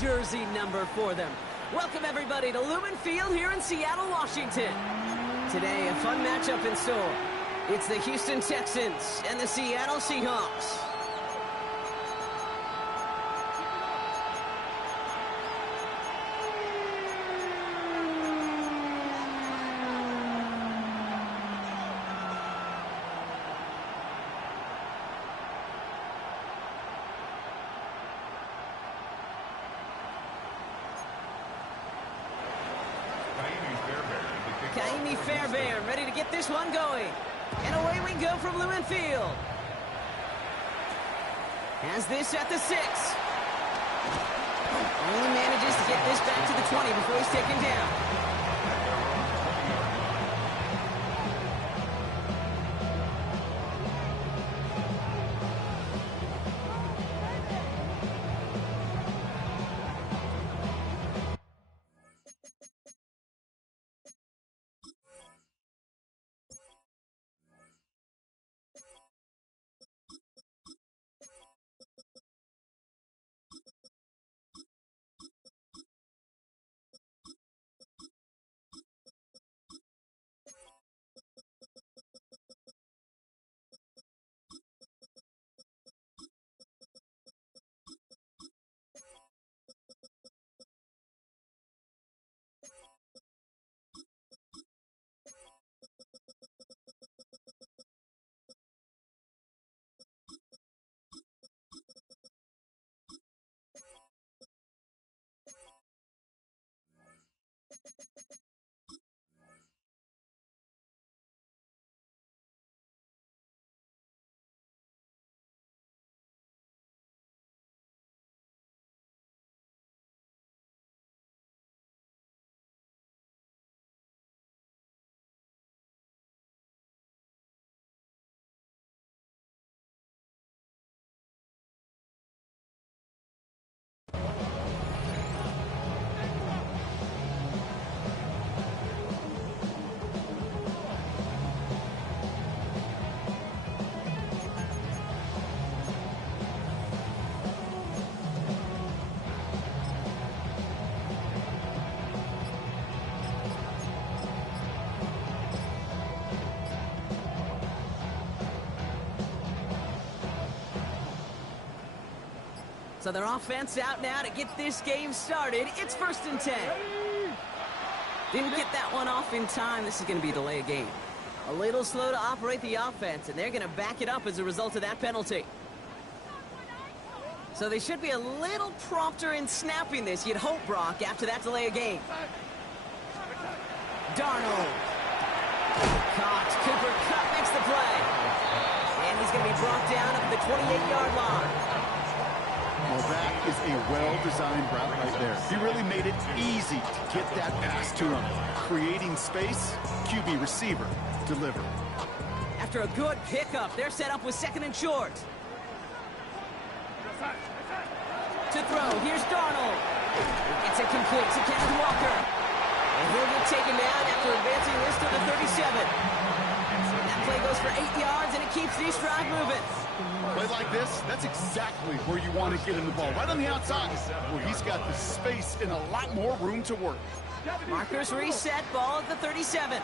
jersey number for them. Welcome, everybody, to Lumen Field here in Seattle, Washington. Today, a fun matchup in store. It's the Houston Texans and the Seattle Seahawks. Fairbairn ready to get this one going. And away we go from Lumen Field. Has this at the 6. Only manages to get this back to the 20 before he's taken down. So their offense out now to get this game started. It's 1st and 10. Didn't get that one off in time. This is going to be a delay of game. A little slow to operate the offense, and they're going to back it up as a result of that penalty. So they should be a little prompter in snapping this, you'd hope, Brock, after that delay of game. Darnold. Caught. Cooper Kupp makes the play. And he's going to be brought down at the 28-yard line. Well, that is a well-designed route right there. He really made it easy to get that pass to him. Creating space, QB receiver, deliver. After a good pickup, they're set up with 2nd and short. To throw, here's Darnold. It's a complete to Kenneth Walker. And he'll get taken down after advancing this to the 37. That play goes for 8 yards, and it keeps this drive moving. Play like this, that's exactly where you want to get him the ball. Right on the outside, where he's got the space and a lot more room to work. Markers reset, ball at the 37.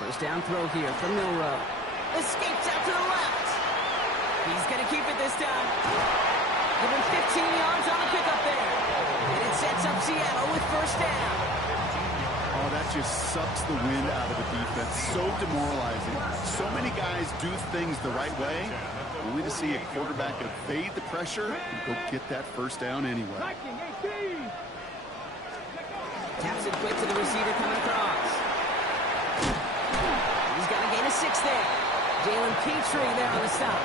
First down throw here from Milrow. Escapes out to the left. He's going to keep it this time. Give him 15 yards on the pickup there. And it sets up Seattle with 1st down. Oh, that just sucks the wind out of the defense. So demoralizing. So many guys do things the right way, only to see a quarterback evade the pressure and go get that 1st down anyway. Taps it quick to the receiver coming across. He's got a gain of 6 there. Jalen Petrie there on the stop.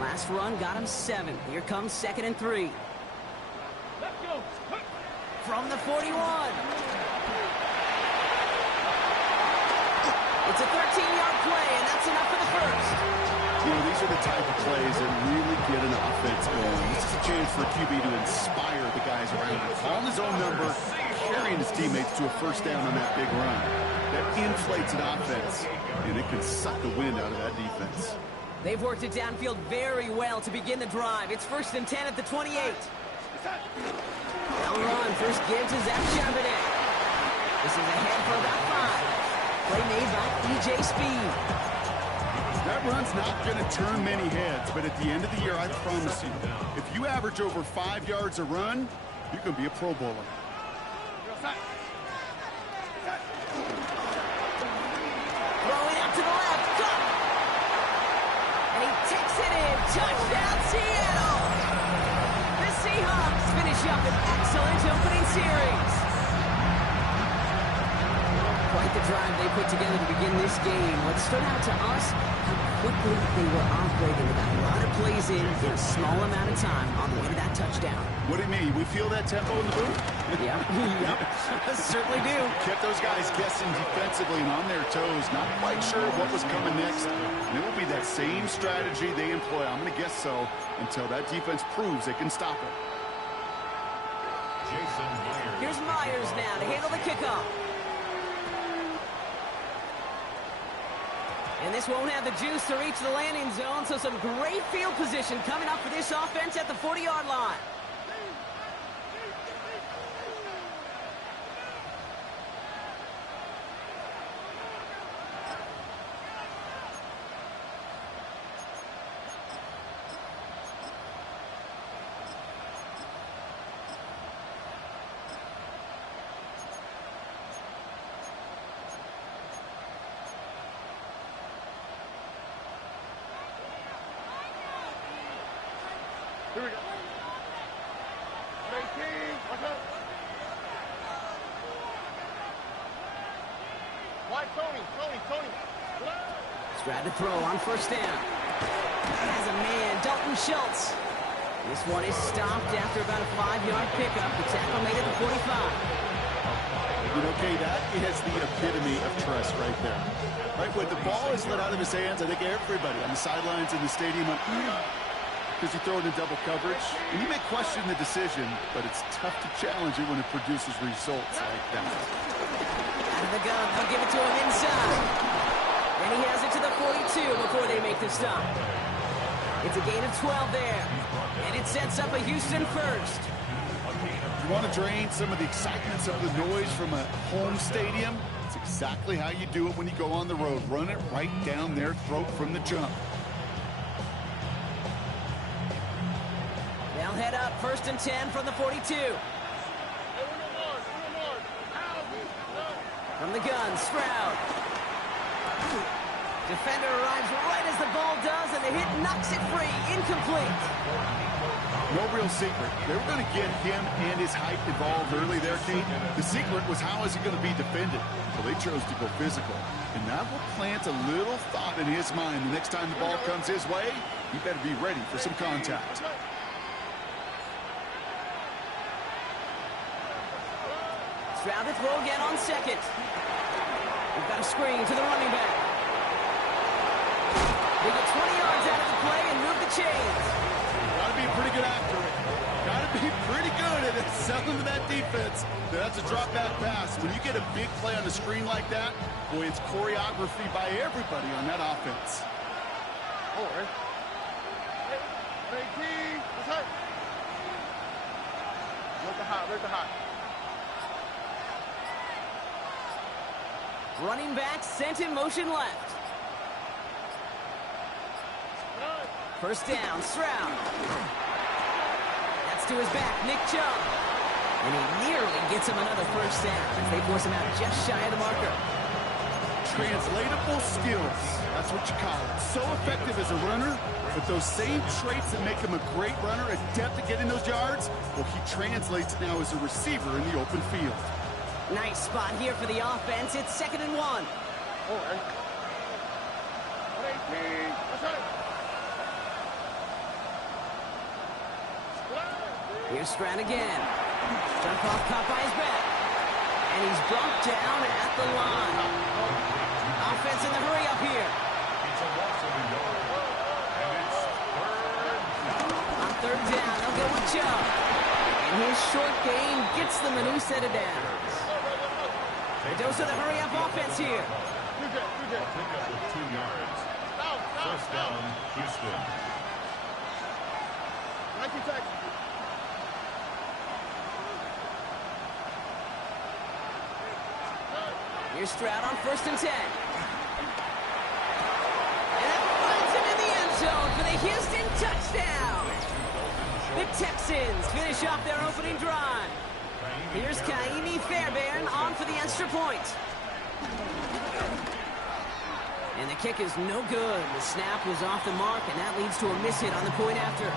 Last run got him 7. Here comes 2nd and 3. From the 41. It's a 13-yard play, and that's enough for the 1st. You know, these are the type of plays that really get an offense going. This is a chance for a QB to inspire the guys around him. Calling his own number, carrying his teammates to a 1st down on that big run. That inflates an offense, and it can suck the wind out of that defense. They've worked it downfield very well to begin the drive. It's 1st and 10 at the 28. Down run, first give to Zach Charbonnet. This is ahead for about 5. Play made by E.J. Speed. That run's not going to turn many heads, but at the end of the year, I promise you, if you average over 5 yards a run, you're going to be a Pro Bowler. Throwing out to the left. Cut! And he takes it in. Touchdown, Seattle! The Seahawks finish up an excellent opening series. Quite the drive they put together to begin this game. What stood out to us, how quickly they were operating with a lot of plays in a small amount of time on the way to that touchdown. What do you mean? We feel that tempo in the booth? Yeah, yep, certainly do. Kept those guys guessing defensively and on their toes, not quite sure what was coming next. And it will be that same strategy they employ, I'm going to guess so, until that defense proves they can stop it. Here's Myers now to handle the kickoff. And this won't have the juice to reach the landing zone, so some great field position coming up for this offense at the 40-yard line. Here we go. 19, watch out. Why, Tony? Strad to throw on 1st down. Has a man, Dalton Schultz. This one is stopped after about a 5-yard pickup. The tackle made it to 45. Okay, that is the epitome of trust right there. Right, when the ball is let out of his hands, I think everybody on the sidelines in the stadium went, because you throw it in double coverage. And you may question the decision, but it's tough to challenge it when it produces results like that. Out of the gun, they'll give it to him inside. And he has it to the 42 before they make the stop. It's a gain of 12 there. And it sets up a Houston first. You want to drain some of the excitement, some of the noise from a home stadium? It's exactly how you do it when you go on the road. Run it right down their throat from the jump. They'll head up 1st and 10 from the 42. From the gun, Stroud. Defender arrives right as the ball does, and the hit knocks it free. Incomplete. No real secret. They were going to get him and his height involved early there, Kate. The secret was how is he going to be defended? Well, they chose to go physical. And that will plant a little thought in his mind. The next time the ball comes his way, he better be ready for some contact. Stroud to throw again on 2nd. We've got a screen to the running back. They get 20 yards out of the play and move the chains. Got to be pretty good after it. Got to be pretty good at it, selling to that defense. That's a drop back pass. When you get a big play on the screen like that, boy, it's choreography by everybody on that offense. Oh, right. 18, what's up? Where's the hot? Running back sent in motion left. 1st down, Stroud. That's to his back, Nick Chubb. And he nearly gets him another 1st down as they force him out just shy of the marker. Translatable skills. That's what you call it. So effective as a runner, but those same traits that make him a great runner, adept at getting those yards, well, he translates now as a receiver in the open field. Nice spot here for the offense. It's 2nd and 1. Oh, right. 18, what's up? Here's Stroud again. Jump off caught by his back. And he's brought down at the line. Offense in the hurry up here. On 3rd down, they'll go with Chubb. And his short game gets them a new set of downs. They dose of the hurry up offense here. 2 yards. First down, Houston. 19 seconds. Here's Stroud on 1st and 10. And that finds him in the end zone for the Houston touchdown. The Texans finish off their opening drive. Here's Kaimi Fairbairn on for the extra point. And the kick is no good. The snap was off the mark, and that leads to a miss hit on the point after.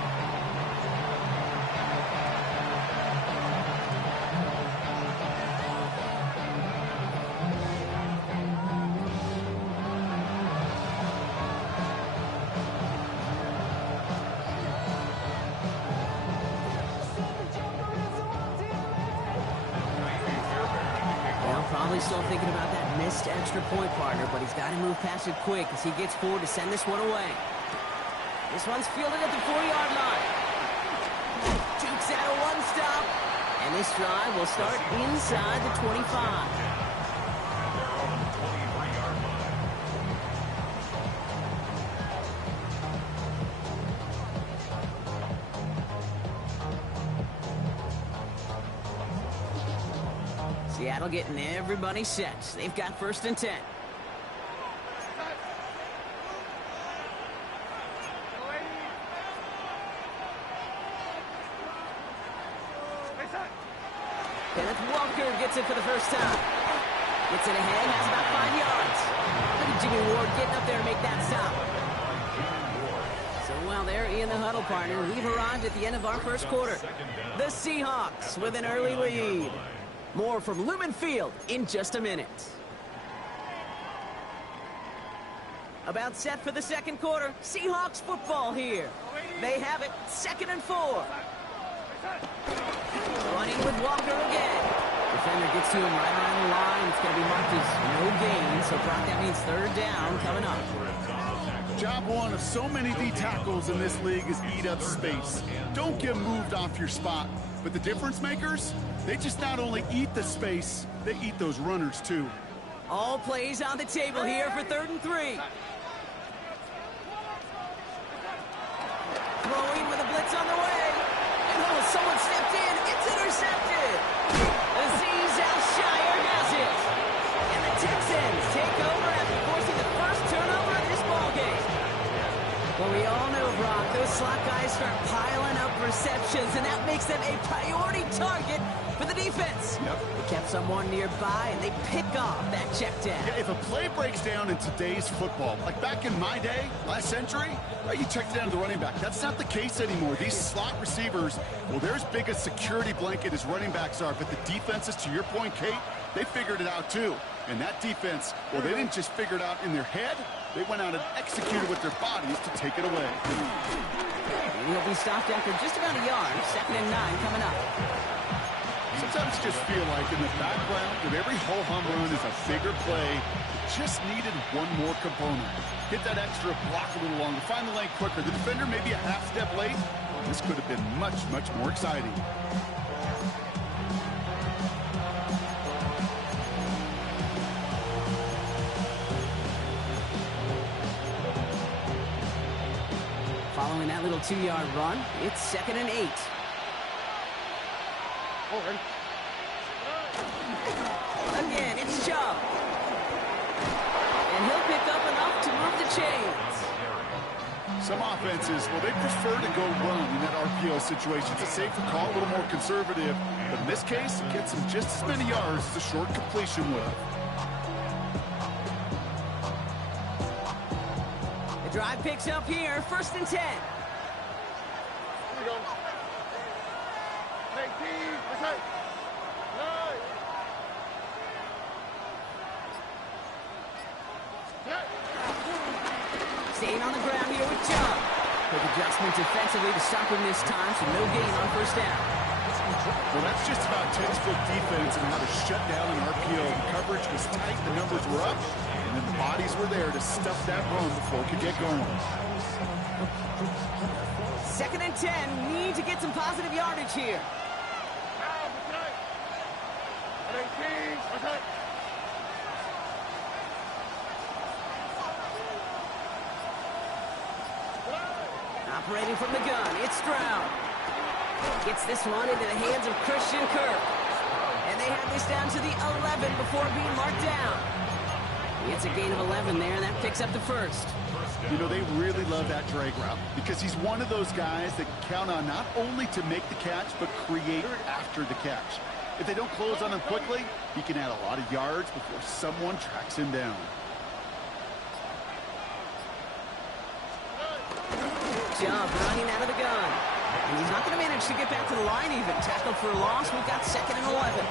Probably still thinking about that missed extra point, partner, but he's got to move past it quick as he gets forward to send this one away. This one's fielded at the 4-yard line. Jukes out a one-stop, and this drive will start inside the 25. Seattle getting everybody set. They've got 1st and 10. Kenneth Walker gets it for the first time. Gets it ahead, has about 5 yards. Look at Jimmy Ward getting up there to make that stop. So while they're in the huddle, partner, we've arrived at the end of our first quarter. The Seahawks with an early lead. More from Lumen Field in just a minute. About set for the second quarter. Seahawks football here. They have it, 2nd and 4. Running with Walker again. Defender gets to him right around the line. It's going to be marked as no gain. So, Brock, that means 3rd down coming up. Job one of so many D tackles in this league is eat up space. Don't get moved off your spot. But the difference makers, they just not only eat the space, they eat those runners too. All plays on the table here for 3rd and 3. Throwing with a blitz on the way. And oh, someone stepped in. It's intercepted. Azeez Al-Shire has it. And the Texans take over after forcing the first turnover of this ballgame. Well, we all know, Brock, those slot guys start piling up receptions, and that makes them a priority target for the defense. Yep. They kept someone nearby, and they pick off that check down. Yeah, if a play breaks down in today's football, like back in my day, last century, you checked down to the running back. That's not the case anymore. These slot receivers, well, they're as big a security blanket as running backs are, but the defenses, to your point, Kate, they figured it out too. And that defense, well, they didn't just figure it out in their head. They went out and executed with their bodies to take it away. And he'll be stopped after just about a yard. 2nd and 9 coming up. Sometimes you just feel like in the background of every ho-hum run is a bigger play. It just needed one more component. Hit that extra block a little longer. Find the lane quicker. The defender maybe a half step late. This could have been much, much more exciting. Following that little 2-yard run, it's 2nd and 8. Again, it's Chubb. And he'll pick up enough to move the chains. Some offenses, well, they prefer to go run in that RPO situation. It's a safer call, a little more conservative. But in this case, it gets them just as many yards as a short completion would. The drive picks up here, 1st and 10. Here we go. 19, return. 9. Staying on the ground here with Chubb. Quick adjustment defensively to stop him this time, so no gain on 1st down. Well, that's just about textbook defense and how to shut down an RPO. The coverage was tight, the numbers were up, and then the bodies were there to stuff that run before it could get going. 2nd and 10, need to get some positive yardage here. Operating from the gun, it's Stroud. Gets this one into the hands of Christian Kirk. And they have this down to the 11 before being marked down. It's a gain of 11 there, and that picks up the first. You know, they really love that drag route because he's one of those guys that count on not only to make the catch, but create after the catch. If they don't close on him quickly, he can add a lot of yards before someone tracks him down. Job running out of the gun. And he's not going to manage to get back to the line even. Tackle for a loss. We've got 2nd and 11.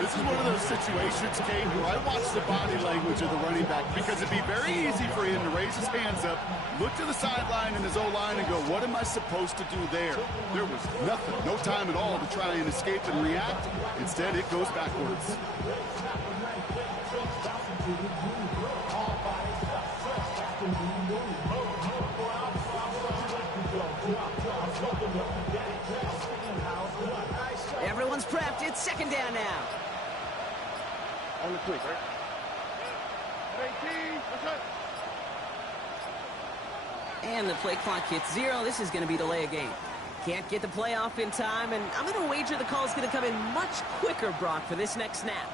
This is one of those situations, Kate, where I watch the body language of the running back because it'd be very easy for him to raise his hands up, look to the sideline in his O-line and go, what am I supposed to do there? There was nothing, no time at all to try and escape and react. Instead, it goes backwards. Everyone's prepped. It's 2nd down now. On the quick, right? 18, that's it. And the play clock hits 0. This is going to be delay a game. Can't get the play off in time, and I'm going to wager the call is going to come in much quicker, Brock, for this next snap.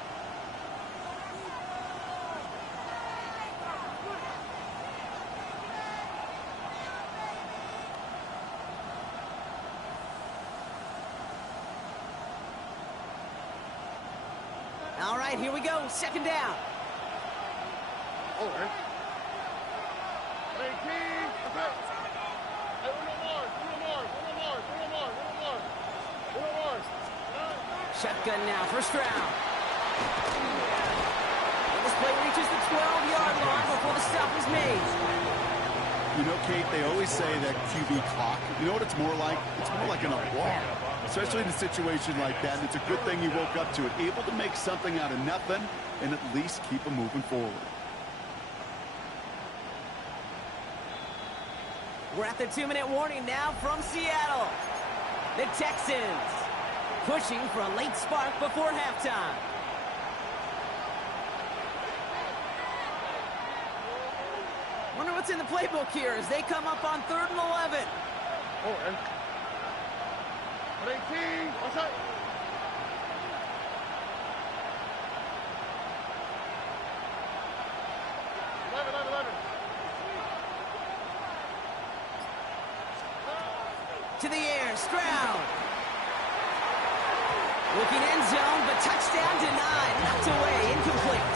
All right, here we go. 2nd down. All right. 18, that's it. Hey, one more. Shotgun now for Stroud. This play reaches the 12-yard line before the stop is made. You know, Kate, they always say that QB clock, you know what it's more like? It's more like an alarm, especially in a situation like that. And it's a good thing he woke up to it, able to make something out of nothing and at least keep him moving forward. We're at the 2-minute warning now from Seattle. The Texans pushing for a late spark before halftime. Wonder what's in the playbook here as they come up on 3rd and 11. All right. 18, what's that? To the air, Stroud. Looking end zone, but touchdown denied. Knocked away, incomplete.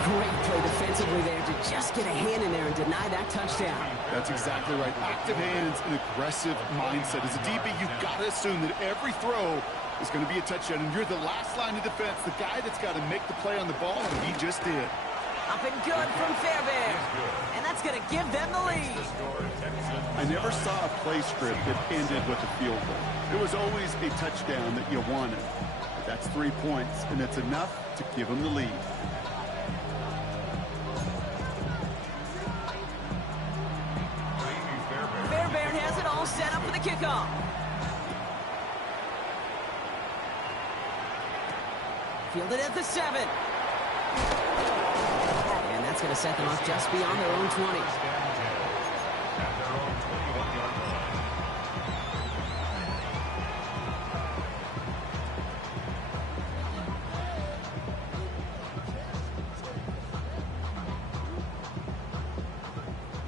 Great play defensively there to just get a hand in there and deny that touchdown. That's exactly right. Active hands and aggressive mindset. As a DB, you've got to assume that every throw is going to be a touchdown, and you're the last line of defense, the guy that's got to make the play on the ball, and he just did. Up and good from Fairbairn. And that's going to give them the lead. I never saw a play script that ended with a field goal. It was always a touchdown that you wanted. But that's 3 points, and it's enough to give them the lead. Fairbairn has it all set up for the kickoff. Fielded at the 7. And that's going to set them off just beyond their own 20.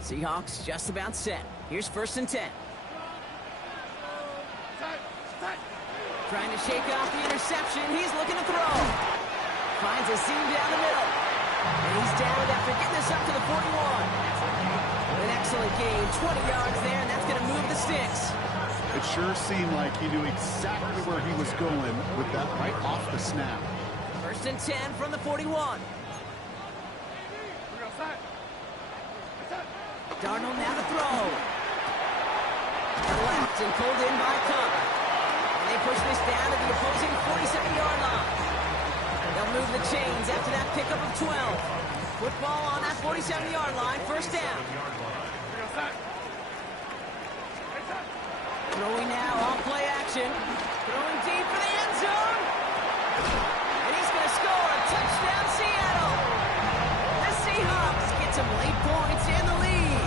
Seahawks just about set. Here's 1st and 10. Trying to shake off the interception. He's looking to throw. Finds a seam down the middle. And he's down after getting this up to the 41. An excellent gain. 20 yards there, and that's going to move the sticks. It sure seemed like he knew exactly where he was going with that right off the snap. 1st and 10 from the 41. Darnold now to throw. Left and pulled in by Cook. And they push this down to the opposing 47-yard line. They'll move the chains after that pickup of 12. Football on that 47-yard line, 1st down. Throwing now, on play action. Throwing deep for the end zone. And he's going to score a touchdown, Seattle. The Seahawks get some late points in the lead.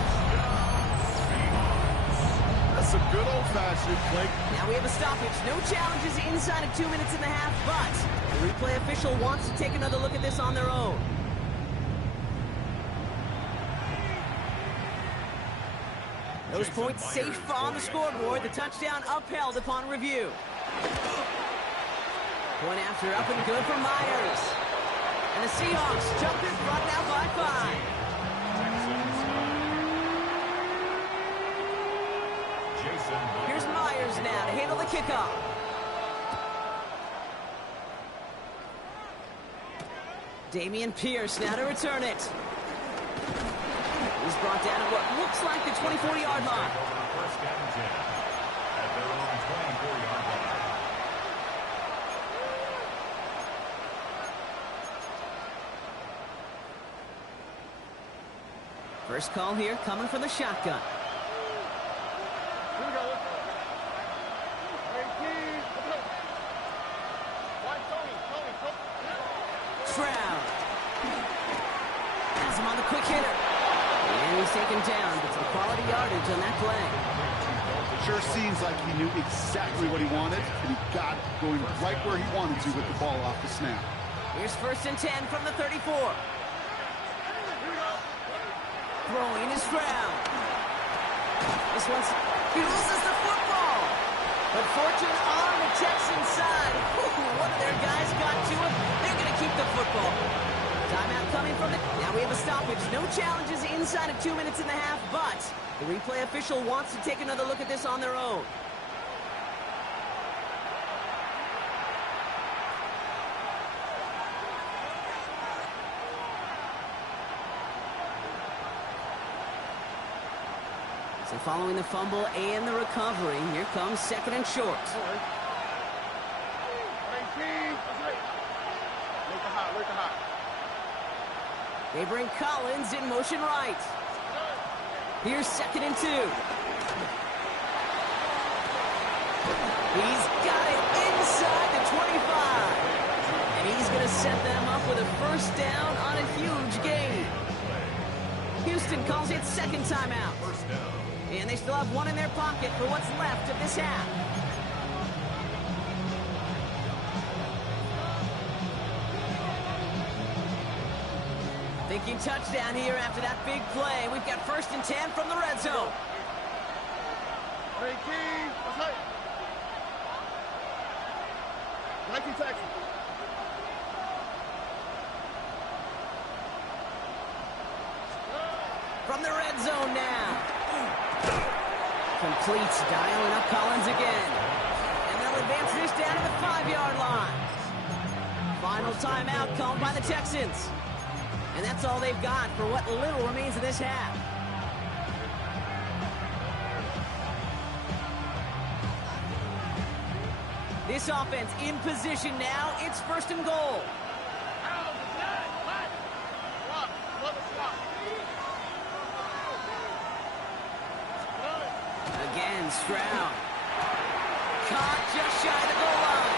old-fashioned, Blake. Now we have a stoppage. No challenges inside of 2 minutes and a half, but the replay official wants to take another look at this on their own. Those points safe on the scoreboard. The touchdown upheld upon review. Point after up and good for Myers. And the Seahawks jump in front now by 5. Here's Myers now to handle the kickoff. Dameon Pierce now to return it. He's brought down at what looks like the 24-yard line. First down and 10 at their own 24-yard line. First call here coming from the shotgun. Here we go. Hey, Keys. Let's go. Why, Tony? Stroud. Has him on the quick hitter. And he's taken down, but some quality yardage on that play. Sure seems like he knew exactly what he wanted, and he got going right where he wanted to with the ball off the snap. Here's first and 10 from the 34. Throwing is Stroud. This one's, he loses the football. But fortune on the Texans side. One of their guys got to him. They're going to keep the football. Timeout coming from it. Now we have a stoppage. No challenges inside of 2 minutes and a half, but the replay official wants to take another look at this on their own. So following the fumble and the recovery, here comes second and short. Hey, Keys. Look hot. They bring Collins in motion right. Here's second and 2. He's got it inside the 25. And he's going to set them up with a first down on a huge gain. Houston calls it second timeout. And they still have one in their pocket for what's left of this half. Thinking touchdown here after that big play. We've got first and 10 from the red zone. Hey, Keys. Let's go. Nike Texans. From the red zone now. Completes, dialing up Collins again. And they'll advance this down to the 5-yard line. Final timeout called by the Texans. And that's all they've got for what little remains of this half. This offense in position now. It's first and goal. Again, Stroud. Caught just shy of the goal line.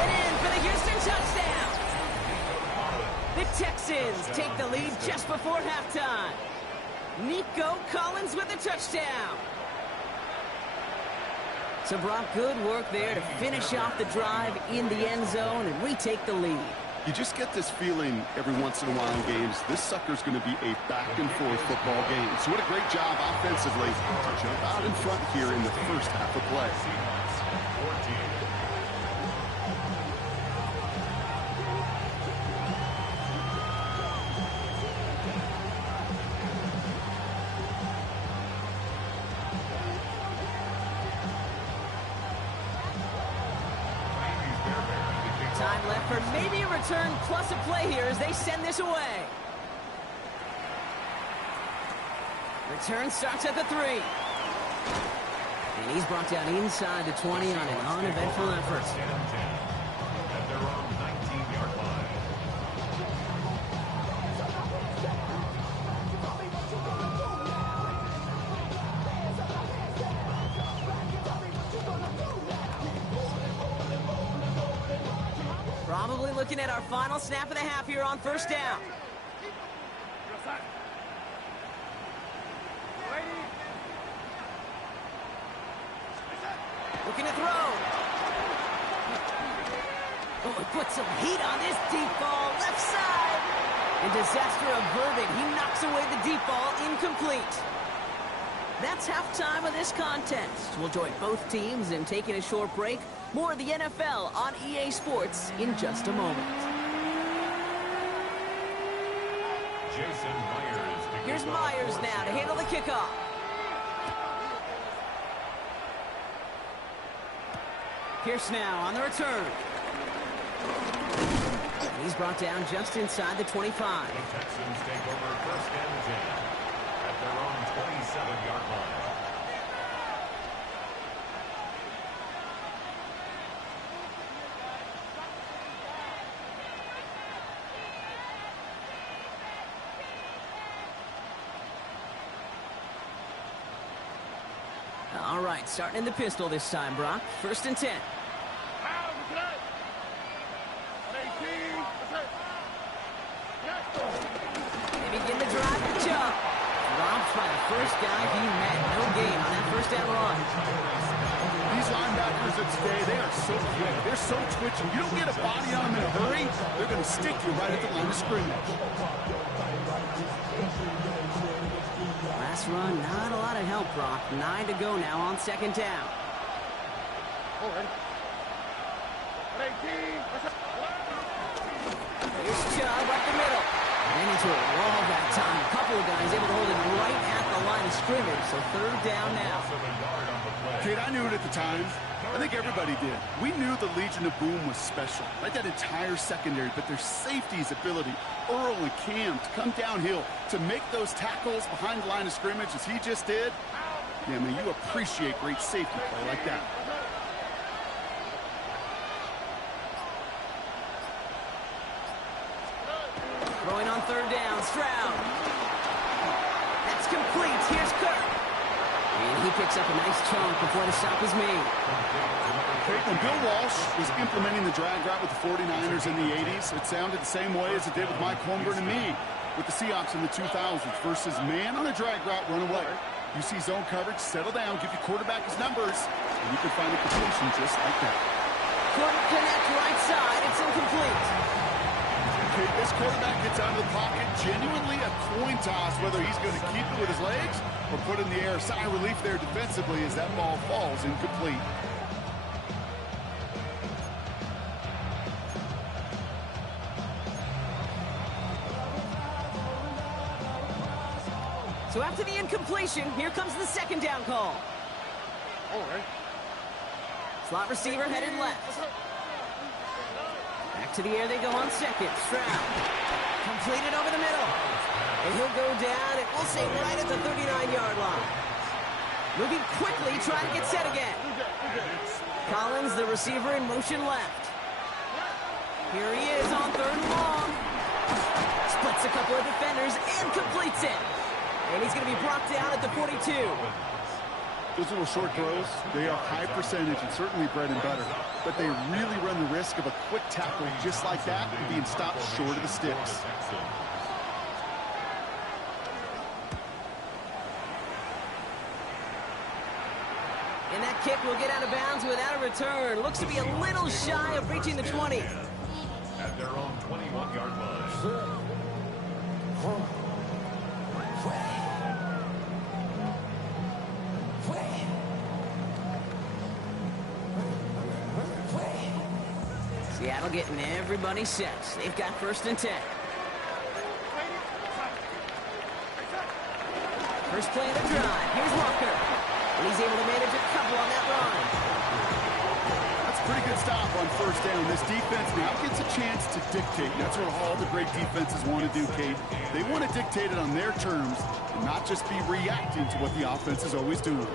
And in for the Houston touchdown. The Texans take the lead just before halftime. Nico Collins with the touchdown. So Brock, good work there to finish off the drive in the end zone and retake the lead. You just get this feeling every once in a while in games, this sucker's going to be a back-and-forth football game. So what a great job offensively to jump out in front here in the first half of play. Time left for maybe a return plus a play here as they send this away. Return starts at the 3. And he's brought down inside the 20 on an uneventful effort. At their own 19-yard line. Probably looking at our final snap of the half here on first down. Looking to throw. Oh, he put some heat on this deep ball. Left side. And disaster averted. He knocks away the deep ball. Incomplete. That's halftime of this contest. We'll join both teams in taking a short break. More of the NFL on EA Sports in just a moment. Jason Myers. Here's Myers now to handle the kickoff. Pierce now on the return. He's brought down just inside the 25. The Texans take over first and 10 at their own 27-yard line. All right, starting in the pistol this time, Brock. First and 10. They begin the drive and jump. Dropped by the first guy he met. No gain on that first down run. These linebackers of today, they are so quick. They're so twitchy. You don't get a body on them in a hurry, they're going to stick you right at the line of scrimmage. Last run, not a lot of help, Brock. 9 to go now on second down. Here's Chubb up the middle. Ran into a wall that time. A couple of guys able to hold it right at the line of scrimmage. So third down now. Kid, I knew it at the time. I think everybody did. We knew the Legion of Boom was special, like that entire secondary, but their safety's ability, Earl and Cam, to come downhill, to make those tackles behind the line of scrimmage as he just did. Yeah, man, you appreciate great safety play like that. Throwing on third down, Stroud. That's complete. Here's Kirk. And he picks up a nice chunk before the stop is made. When Bill Walsh was implementing the drag route with the 49ers in the 80s, it sounded the same way as it did with Mike Holmgren and me with the Seahawks in the 2000s versus man on the drag route, run away. You see zone coverage, settle down, give your quarterback his numbers, and you can find a completion just like that. Couldn't connect right side. It's incomplete. Okay, this quarterback gets out of the pocket, genuinely a coin toss, whether he's going to keep it with his legs or put it in the air. Sigh of relief there defensively as that ball falls incomplete. So after the incompletion, here comes the second down call. Slot receiver headed left. Back to the air they go on second. Stroud. Completed over the middle. And he'll go down, and we'll say right at the 39-yard line. Moving quickly, trying to get set again. Collins, the receiver, in motion left. Here he is on third and long. Splits a couple of defenders and completes it. And he's going to be brought down at the 42. Those little short throws, they are high percentage and certainly bread and butter. But they really run the risk of a quick tackle just like that and being stopped short of the sticks. And that kick will get out of bounds without a return. Looks to be a little shy of reaching the 20. At their own 21-yard line. Seattle getting everybody set. They've got first and 10. First play of the drive. Here's Walker. And he's able to manage a couple on that run. That's a pretty good stop on first down. This defense now gets a chance to dictate. That's what all the great defenses want to do, Kate. They want to dictate it on their terms and not just be reacting to what the offense is always doing.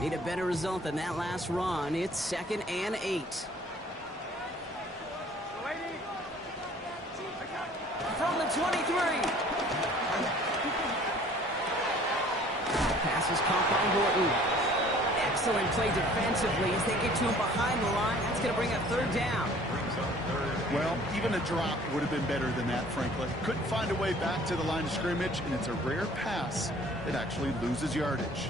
Need a better result than that last run. It's 2nd and 8. From the 23. Pass was caught by Horton. Excellent play defensively as they get to him behind the line. That's going to bring a third down. Brings up 3rd Well, even a drop would have been better than that, frankly. Couldn't find a way back to the line of scrimmage, and it's a rare pass that actually loses yardage.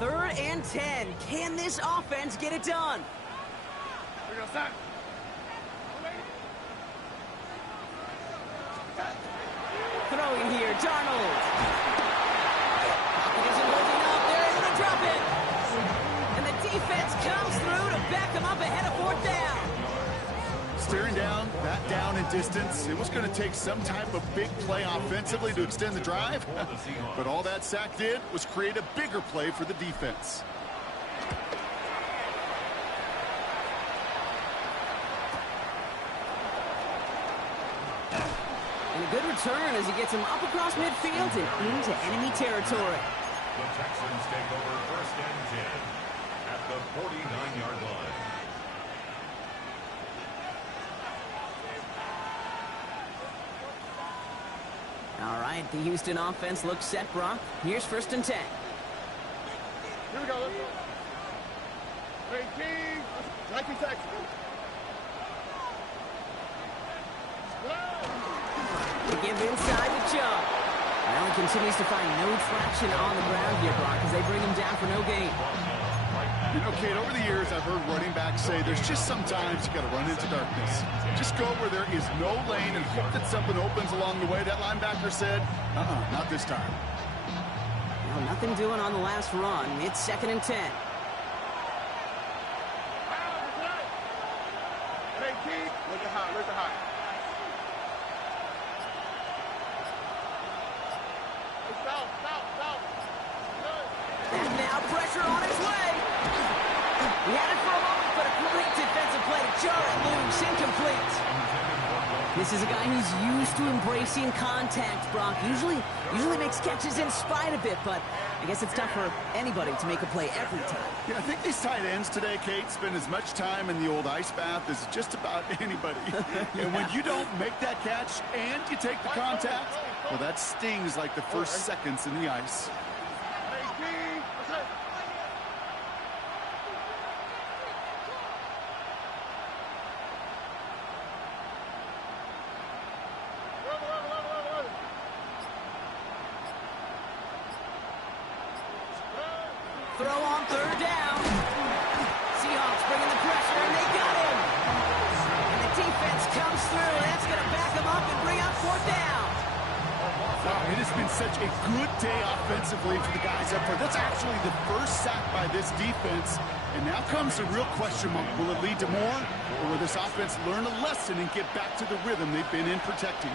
Third and 10. Can this offense get it done? Here we go, son. Throwing here, Darnold. Pocket isn't holding up. They're able to drop it. And the defense comes through to back them up ahead of fourth down. Staring down, that down in distance. It was going to take some type of big play offensively to extend the drive. But all that sack did was create a bigger play for the defense. And a good return as he gets him up across midfield and into enemy territory. The Texans take over first and 10 at the 49-yard line. All right, the Houston offense looks set, Brock. Here's first and 10. Here we go, let's go. 18, 19 seconds. They give inside the jump. Now he continues to find no traction on the ground here, Brock, as they bring him down for no gain. You know, Kate, over the years, I've heard running backs say there's just sometimes you got to run into darkness. Just go where there is no lane and hope that something opens along the way. That linebacker said, not this time. Well, nothing doing on the last run. It's second and 10. 18, look at high, look at high. Stop. And now pressure on his way. He had it for a moment, but a great defensive play to jar it loose, incomplete. This is a guy who's used to embracing contact, Brock. Usually makes catches in spite of it, but I guess it's tough for anybody to make a play every time. Yeah, I think these tight ends today, Kate, spend as much time in the old ice bath as just about anybody. And when you don't make that catch and you take the contact, well, that stings like the first seconds in the ice. 18, let's go. Throw on third down. Seahawks bringing the pressure, and they got him. And the defense comes through. That's going to back them up and bring up fourth down. Wow, it has been such a good day offensively for the guys up there. That's actually the first sack by this defense. And now comes the real question mark. Will it lead to more? Or will this offense learn a lesson and get back to the rhythm they've been in protecting?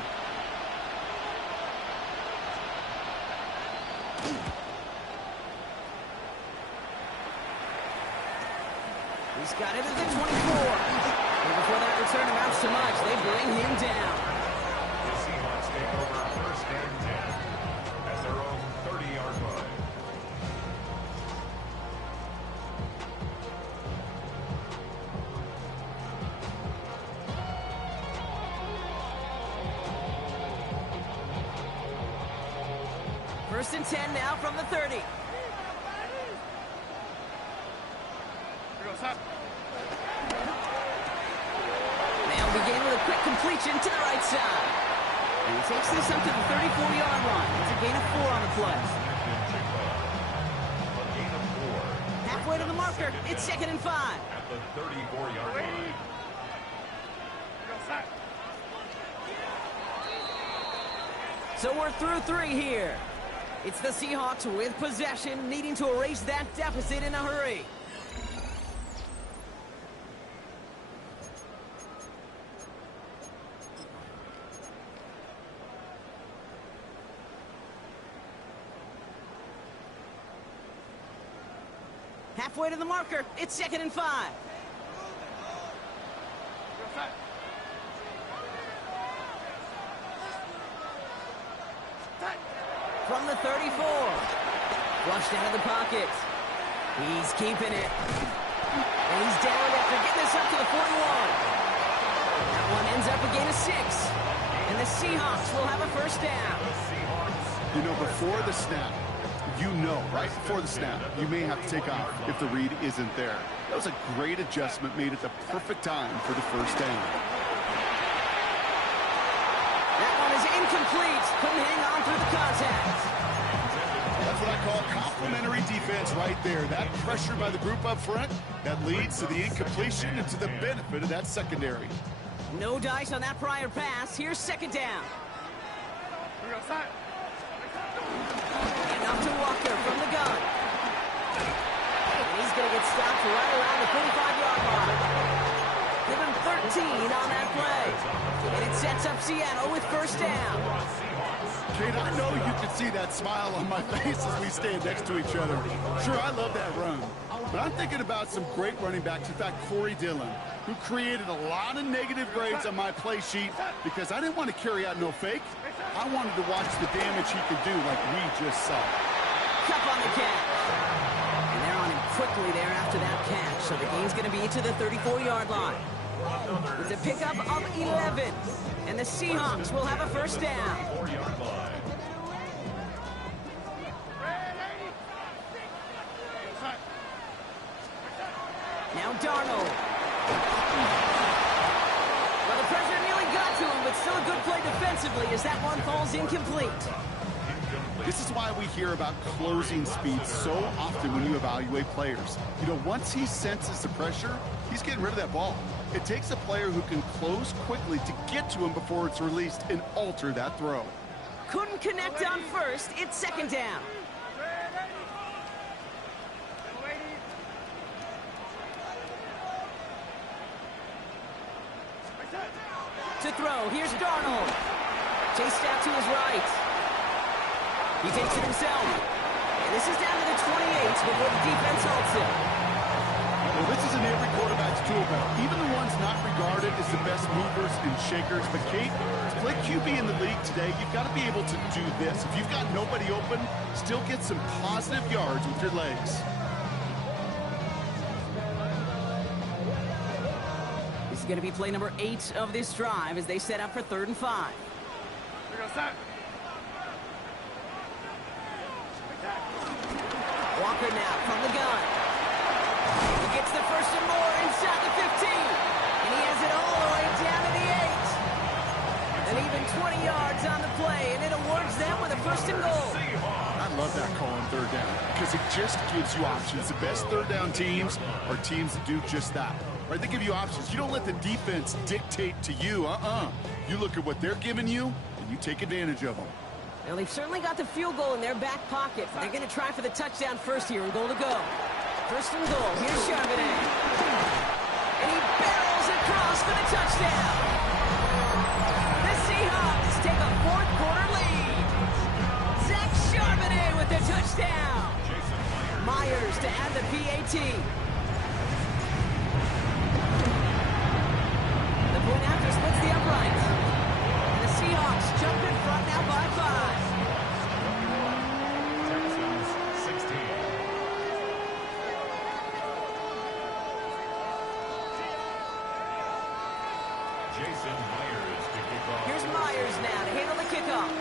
He's got it at the 24. And before that return amounts to much, they bring him down. The Seahawks take over first and 10 at their own 30-yard line. First and 10 now from the 30. Here we go, son. They'll begin with a quick completion to the right side. And he takes this up to the 34-yard line. It's a gain of 4 on the play. A gain of 4. Halfway to the marker. It's second and 5. At the 34-yard line. Here we go, son. So we're through 3 here. It's the Seahawks with possession, needing to erase that deficit in a hurry. Halfway to the marker. It's second and 5. Here we go, son. From the 34. Flushed out of the pocket. He's keeping it. And he's down after getting this up to the 41. That one ends up a gain of 6. And the Seahawks will have a first down. The Seahawks You know, before the snap, right before the snap, you may have to take off if the read isn't there. That was a great adjustment made at the perfect time for the first down. That one is incomplete. Couldn't hang on through the contact. That's what I call complementary defense right there. That pressure by the group up front, that leads to the incompletion and to the benefit of that secondary. No dice on that prior pass. Here's second down. And off to Walker from the gun. And he's going to get stopped right around the 45-yard line. Give him 13 on that play. And it sets up Seattle with first down. Kate, I know you can see that smile on my face as we stand next to each other. Sure, I love that run. But I'm thinking about some great running backs. In fact, Corey Dillon, who created a lot of negative grades on my play sheet because I didn't want to carry out no fake. I wanted to watch the damage he could do like we just saw. Cup on the catch. And they're on him quickly there after that catch. So the game's going to be to the 34-yard line. It's a pickup of 11. And the Seahawks will have a first down. Now Darnold. Well, the pressure nearly got to him, but still a good play defensively as that one falls incomplete. This is why we hear about closing speed so often when you evaluate players. You know, once he senses the pressure, he's getting rid of that ball. It takes a player who can close quickly to get to him before it's released and alter that throw. Couldn't connect on first. It's second down. To throw, here's Darnold. Chased out to his right. He takes it himself. And this is down to the 28 before the defense halts him. Well, this is in every quarterback's tool belt. Even the ones not regarded as the best movers and shakers. But Kate, to play QB in the league today, you've got to be able to do this. If you've got nobody open, still get some positive yards with your legs. This is going to be play number 8 of this drive as they set up for 3rd and 5. Walker now from the gun. He gets the first and more inside the 15. And he has it all the way down to the 8. And even 20 yards on the play. And it awards them with a first and goal. I love that call on 3rd down because it just gives you options. The best 3rd down teams are teams that do just that. Right? They give you options. You don't let the defense dictate to you. You look at what they're giving you, and you take advantage of them. Well, they've certainly got the field goal in their back pocket. They're going to try for the touchdown first here and goal to go. First and goal. Here's Charbonnet. And he barrels across for the touchdown. The Seahawks take a 4th quarter lead. Zach Charbonnet with the touchdown. Myers to add the PAT. The point after splits the upright. And the Seahawks jump in front now by 5. Texans 16. Jason Myers to kick off. Here's Myers now to handle the kickoff.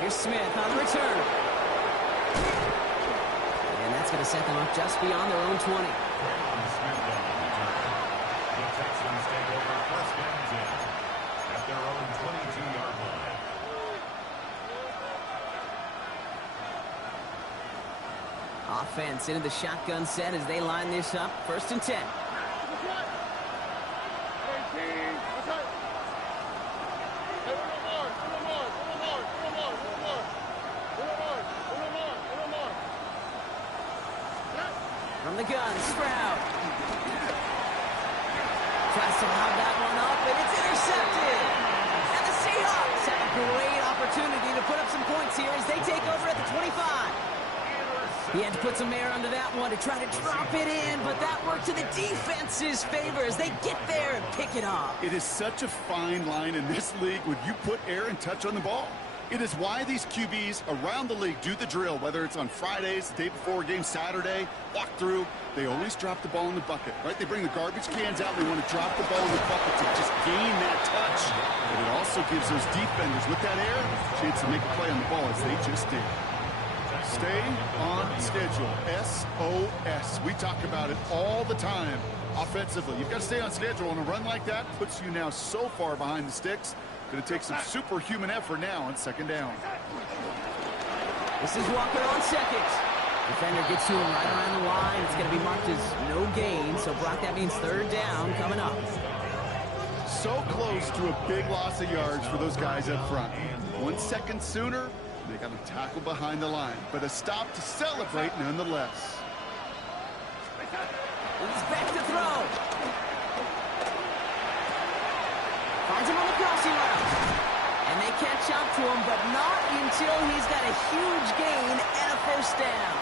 Here's Smith on the return. And that's going to set them up just beyond their own 20. Smith on the return. The Texans take over 1st and 10 at their own 22-yard line. Offense into the shotgun set as they line this up. 1st and 10. From the gun, Stroud. Tries to lob that one up, and it's intercepted. And the Seahawks have a great opportunity to put up some points here as they take over at the 25. He had to put some air under that one to try to drop it in, but that worked to the defense's favor as they get there and pick it off. It is such a fine line in this league when you put air and touch on the ball. It is why these QBs around the league do the drill, whether it's on Fridays, the day before a game, Saturday, walk through. They always drop the ball in the bucket, right? They bring the garbage cans out, and they want to drop the ball in the bucket to just gain that touch. But it also gives those defenders with that air a chance to make a play on the ball as they just did. Stay on schedule, SOS. We talk about it all the time offensively. You've got to stay on schedule, and a run like that puts you now so far behind the sticks. Going to take some superhuman effort now on second down. This is Walker on second. Defender gets to him right around the line. It's going to be marked as no gain. So, Brock, that means third down coming up. So close to a big loss of yards for those guys up front. 1 second sooner, they got to tackle behind the line. But a stop to celebrate nonetheless. He's back to throw. Finds him on the crossing route. And they catch up to him, but not until he's got a huge gain and a first down.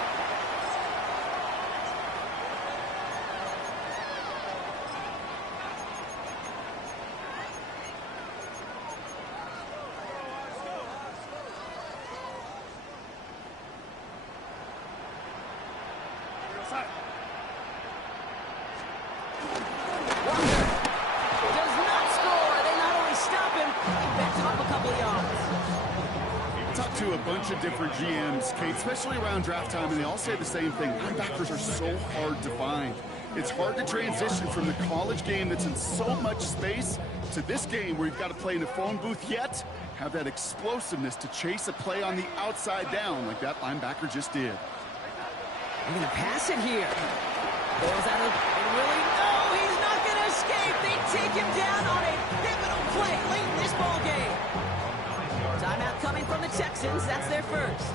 Different GMs, Kate, especially around draft time, and they all say the same thing. Linebackers are so hard to find. It's hard to transition from the college game that's in so much space to this game where you've got to play in a phone booth, yet have that explosiveness to chase a play on the outside down like that linebacker just did. They're going to pass it here. Goes out of, and really, no, he's not going to escape. They take him down on a pivotal play late in this ball game. Timeout coming from the Texans. That's their first.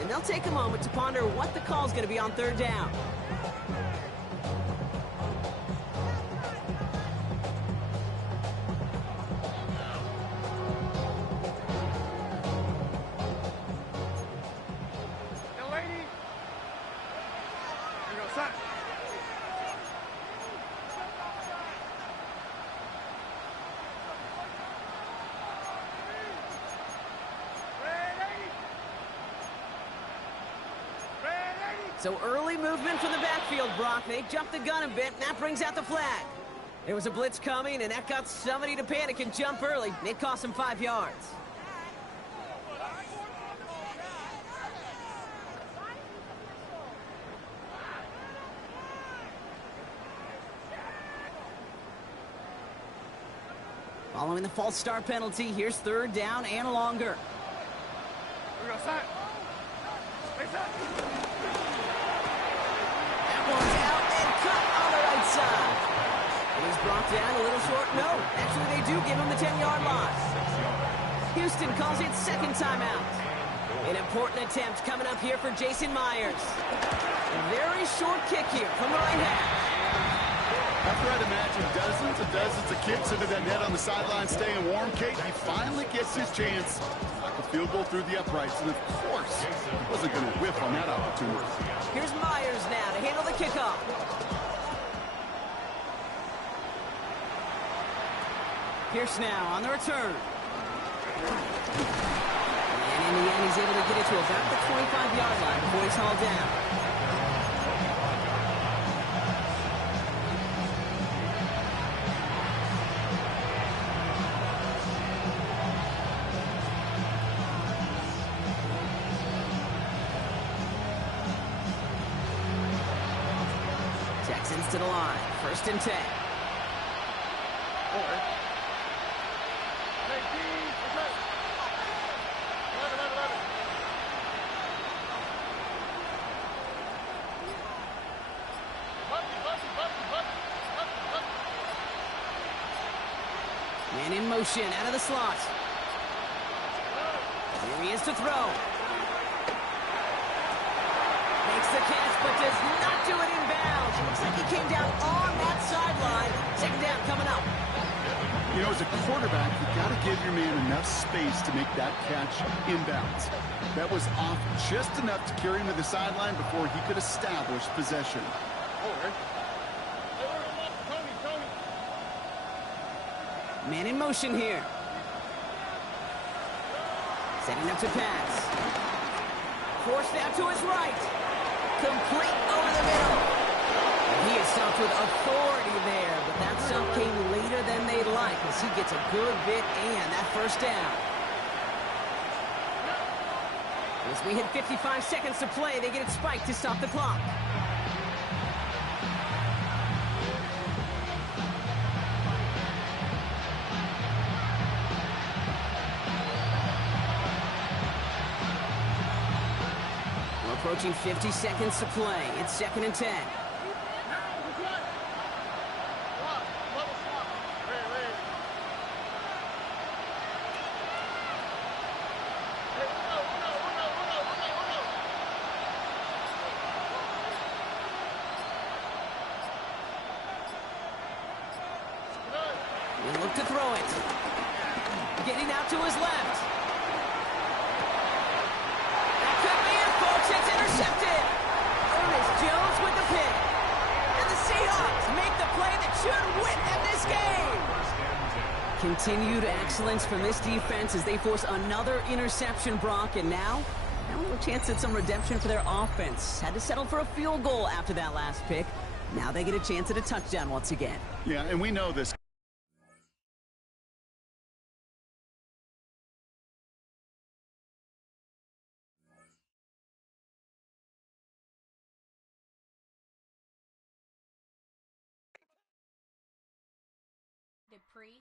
And they'll take a moment to ponder what the call's going to be on third down. Young lady. Here you go, son. So early movement from the backfield, Brock. They jumped the gun a bit, and that brings out the flag. There was a blitz coming, and that got somebody to panic and jump early. It cost them 5 yards. Following the false start penalty, here's third down and longer. Here you go, son. Face up. One's out and cut on the right side. And he's brought down a little short. No, actually they do give him the 10-yard line. Houston calls it second timeout. An important attempt coming up here for Jason Myers. A very short kick here from the right half. After I'd imagine dozens and dozens of kicks into that net on the sideline staying warm, Kate, he finally gets his chance. A field goal through the uprights, and of course, he wasn't going to whiff on that opportunity. Here's Myers now to handle the kickoff. Pierce now on the return. And in the end, he's able to get it to about the 25-yard line before he's hauled down. Texans to the line. First and 10. Man in motion out of the slot. Here he is to throw. Makes the catch, but does not do it in bounds. Looks like he came down on that sideline. Second down coming up. You know, as a quarterback, you've got to give your man enough space to make that catch inbounds. That was off just enough to carry him to the sideline before he could establish possession. Man in motion here. Setting up to pass. Forced out to his right. Complete over the middle. He is stumped with authority there, but that stump came later than they'd like as he gets a good bit and that first down. As we hit 55 seconds to play, they get it spiked to stop the clock. We're approaching 50 seconds to play. It's 2nd and 10. He'll look to throw it. Getting out to his left. That could be it, folks. It's intercepted. Ernest Jones with the pick. And the Seahawks make the play that should win them this game. Continued excellence from this defense as they force another interception, Brock. And now we have a chance at some redemption for their offense. Had to settle for a field goal after that last pick. Now they get a chance at a touchdown once again. Yeah, and we know this. Dupree.